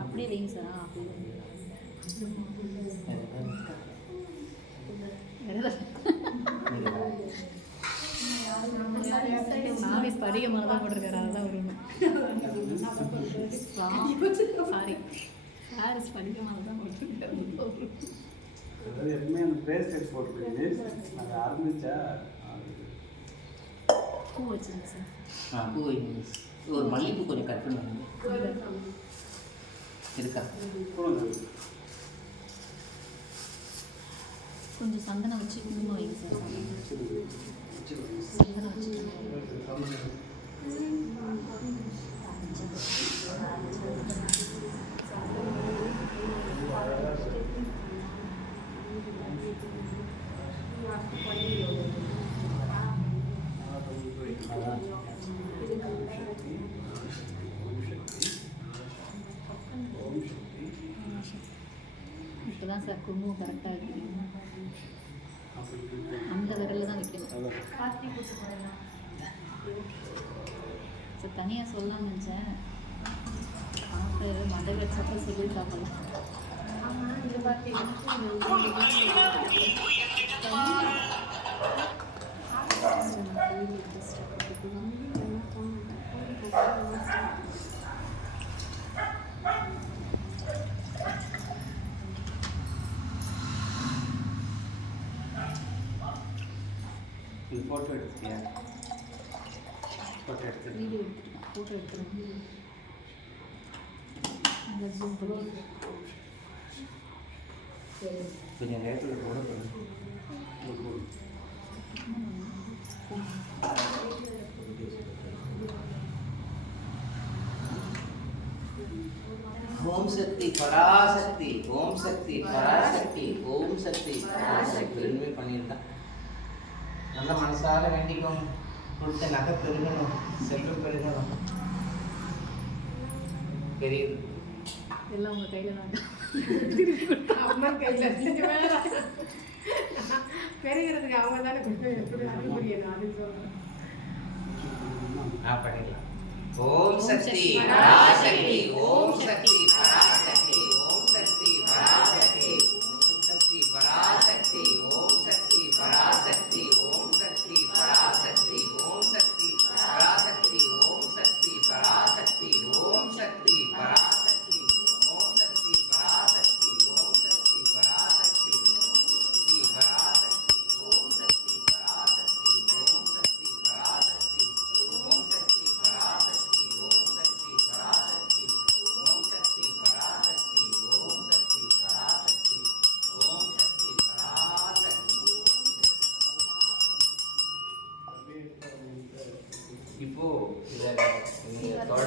அப்படியே வைங்க sir. Novice படிக்க மாதிரி தான் போட்டிருக்காரு, அதுதான் வருவேன். சாரி, சாரிஸ் படிக்க மாதிரி தான் போட்டிருக்காரு. எப்பவுமே அந்த பிரேஸ்லெட் போட்டுருக்கு. அது ஆரம்பிச்சா பூ வச்சுருங்க சார். பூ வைங்க. ஒரு மல்லிகைப்பூ கொஞ்சம் கட் பண்ணுவாங்க இருக்கா? கொஞ்சம் சந்தனம் வச்சு குங்குமம் வைங்க சார். சந்தனம் வச்சு இப்போ தான் சார் குங்குமம் கரெக்டாக வைக்கணும். அந்த விரலில் தான் வைக்கணும் சார். தனியாக சொல்லலாம்னு நினச்சேன். பார்த்து மண்டை வச்சப்போ சொல்லி பார்க்கலாம். ஃபோட்டோ எடுத்துக்கியா? ஃபோட்டோ எடுத்து வீடியோ எடுத்துருக்கேன். ஃபோட்டோ எடுத்துருக்கேன். அந்த ஜூம் பண்ணி கொஞ்சம் நேரத்தில் போட ஓம் சக்தி பராசக்தி, ஓம் சக்தி பராசக்தி, ஓம் சக்தி பராசக்தி. ரெண்டுமே பண்ணியிருந்தேன். நல்ல மனசால வேண்டிக்கும். கொடுத்த நகை பெருகணும், செல்வம் பெருகணும். பெரியது எல்லாம் உங்கள் கையில் தான். அம்மா கையில் பெருகிறதுக்கு அவங்க தானே எப்படி அறிவுரியணும் அது சொல்கிறேன். பண்ணிடலாம். ஓம் சக்தி பராசக்தி, ஓம் சக்தி பராசக்தி, ஓம் சக்தி பராசக்தி, ஓம் சக்தி பராசக்தி, ஓம் சக்தி பராசக்தி, ஓம் சக்தி பராசக்தி, ஓம் சக்தி பராசக்தி, ஓம் சக்தி பராசக்தி, ஓம் சக்தி பராசக்தி, ஓம் சக்தி பராசக்தி, ஓம் சக்தி பராசக்தி, சக்தி பராசக்தி, ஓம் சக்தி பராசக்தி, ஓம் சக்தி பராசக்தி, ஓம் சக்தி பராசக்தி, ஓம் சக்தி பராசக்தி, ஓம் சக்தி இப்போ இதை நீங்க